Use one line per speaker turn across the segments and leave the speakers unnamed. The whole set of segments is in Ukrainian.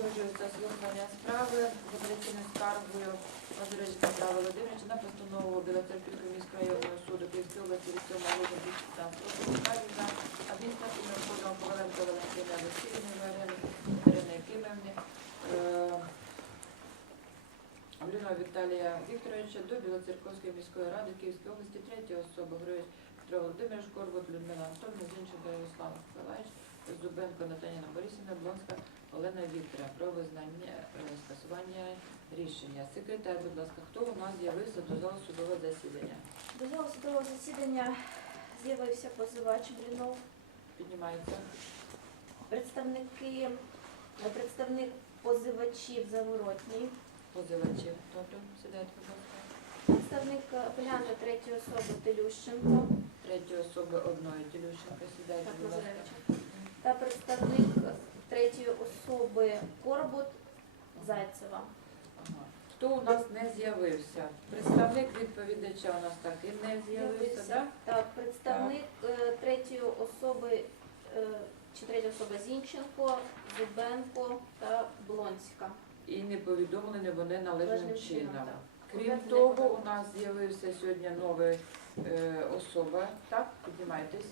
Продовжується слухання справи з апеляційною скаргою Мазуревича Петра Володимировича на постанову Білоцерківського міського районного суду Київської області від 7 грудня 2015 року справі за адміністративним позовом Коваленко Валентини Олексіївни, Варени Катерини Якимівни, Блюнова Віталія Вікторовича до Білоцерківської міської ради Київської області, третьої особи Григорій Петро Володимирович, Корбут Людмила Анатольовна, Зінченко Ярослав Миколаївич, Зубенко Наталіна Борисівна, Блонська Олена Вікторівна про визнання скасування рішення. Секретар, будь ласка, хто у нас з'явився до залу судового засідання?
До залу судового засідання з'явився позивач Блінов,
Піднімається.
Представник позивачів Заворотній,
Позивачів. Добре, сідайте, будь ласка.
представник апелянта третьої особи Телющенко
Третьої особи одної Тілющенка. Сідайте,
так,
будь ласка.
Мазуревича, та представник третьої особи Корбут Зайцева.
Ага. Хто у нас не з'явився? Представник відповідача у нас так і не з'явився, так?
Так, представник третьої особи чи третя особа Зінченко, Зубенко та Блонська.
І не повідомлені вони належним чином.
так.
Крім того, у нас з'явився сьогодні нова особа. Так, піднімайтесь.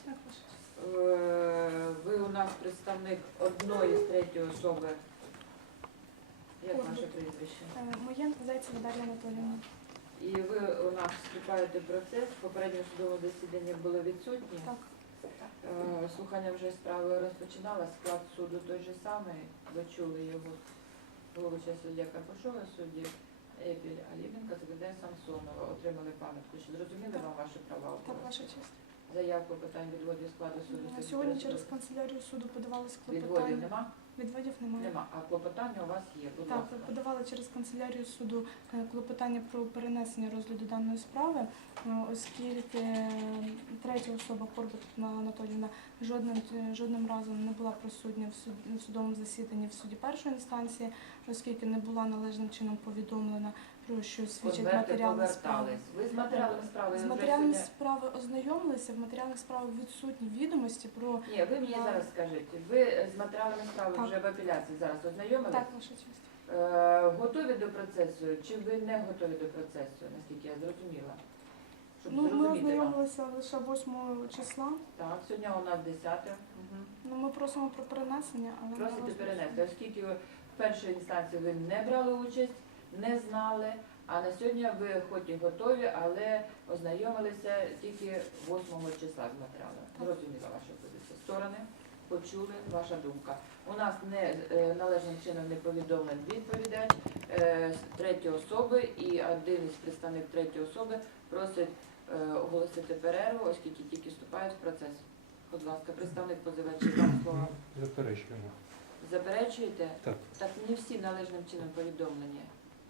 Ви у нас представник одної з третьої особи. Як ваше прізвище?
Моє Зайцева Дар'я Анатоліївна.
І ви у нас вступаєте в процес. В попередньому судовому засіданні були відсутні.
Так.
Слухання вже справи розпочиналося. Склад суду той же самий. Ви чули його. Головуюча суддя Карпашова, судді Епіль Алібенка, секретар Самсонова. Отримали пам'ятку. Чи зрозуміли вам ваші права?
Так, ваша честь.
Заявку питань відводів складу суду.
Сьогодні через канцелярію суду подавалось
Відводів
клопотання.
нема?
Відводів немає.
Нема. А клопотання у вас є, будь
Так,
ласка.
подавали через канцелярію суду клопотання про перенесення розгляду даної справи, оскільки третя особа Корбут Анатоліївна жодним разом не була присутня в судовому засіданні в суді першої інстанції, оскільки не була належним чином повідомлена про що свідчать
Конверти
матеріали справи.
повертались. Ви з матеріалами справи
З
вже
матеріалами
сьогодні-
справи ознайомилися, в матеріалах справи відсутні відомості про...
Ні, ви мені зараз скажіть. Ви з матеріалами справи
Так.
вже в апеляції зараз ознайомились?
Так, ваша честь.
Готові до процесу чи ви не готові до процесу, наскільки я зрозуміла? Щоб
Ну, ми
зрозуміти вам.
ознайомилися лише 8 числа.
Так, сьогодні у нас 10. Угу.
Ну, ми просимо про перенесення, але...
Просите
розгляд
перенести, оскільки в першій інстанції ви не брали участь, не знали, а на сьогодні ви хоч і готові, але ознайомилися тільки 8 числа з матеріалом. Зрозуміла ваша позиція. Сторони почули, ваша думка. У нас не належним чином не повідомлений відповідач з третьої особи, і один із представник третьої особи просить оголосити перерву, оскільки тільки вступають в процес. Будь ласка, представник позивачів, вам слово.
Заперечуємо.
Заперечуєте?
Так.
Так не всі належним чином повідомлені.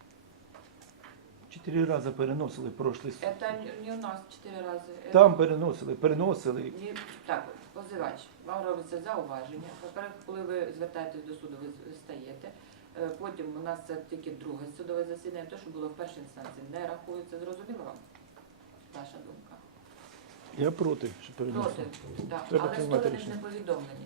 4 рази переносили прошлий суд.
Це не у нас 4 рази.
Там переносили.
Ні, так, позивач, вам робиться зауваження. По-перше, коли ви звертаєтесь до суду, ви стаєте. Потім у нас це тільки друге судове засідання. Те, що було в першій інстанції, не рахується. Зрозуміло вам? Ваша думка?
Я проти, що
Проти.
переносили.
Так.
Треба
Але
приймати
сторони ж не
рішення.
повідомлені.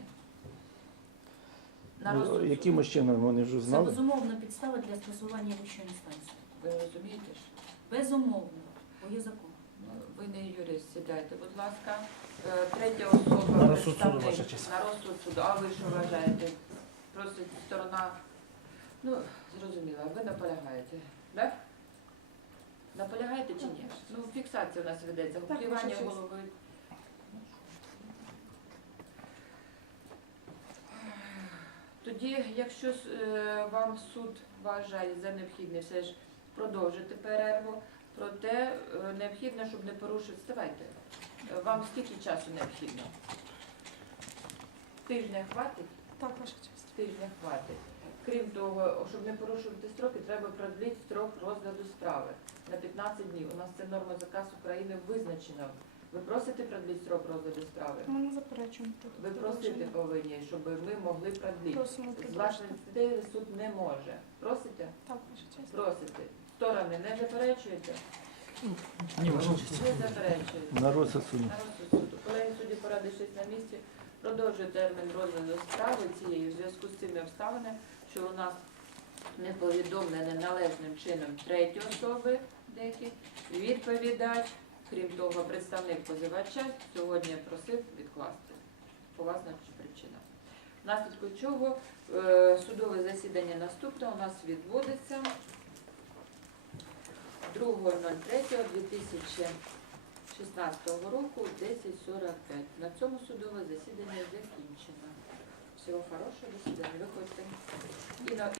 На
Ну,
розсуд
якимось чином вони вже
Це
знали?
безумовна підстава для скасування вищої інстанції.
ви розумієте ж?
Безумовно, бо є закон.
Ну, ви не юрист, сідайте, будь ласка. Третя особа,
На розсуд суду,
представник,
ваша честь.
на розсуд суду. А ви що вважаєте? Просить сторона, ну, зрозуміло, ви наполягаєте, так? Наполягаєте чи ні? Ну, фіксація у нас ведеться,
Так,
вкривання
ваша честь.
голови. Тоді, якщо вам суд вважає за необхідне все ж продовжити перерву, проте необхідно, щоб не порушити. Вставайте. Вам скільки часу необхідно? Тижня хватить?
Так, ваша честь.
Тижня хватить. Крім того, щоб не порушувати строки, треба продлити строк розгляду справи на 15 днів. У нас це норма заказ України визначена. Ви просите продлити строк розгляду справи?
Ми не заперечуємо проти
Ви просити
продовження.
повинні, щоб ми могли продлити.
Просимо
З
продовжити.
ваших дітей суд не може. Просите?
Так, ваша честь.
Просите. Сторони не заперечуєте?
Ні, ваша честь.
Ви заперечуєте.
На розсуд суду.
На розсуд суду. Колеги судді, порадившись на місці, продовжує термін розгляду справи цієї в зв'язку з цими обставинами, що у нас не повідомлені належним чином треті особи деякі. Відповідач, крім того, представник позивача сьогодні просив відкласти по власних причинах. Внаслідку чого судове засідання наступне у нас відбудеться 2.03.2016 року в 10:45. На цьому судове засідання закінчено. Всього хорошого, до свидання. Виходьте.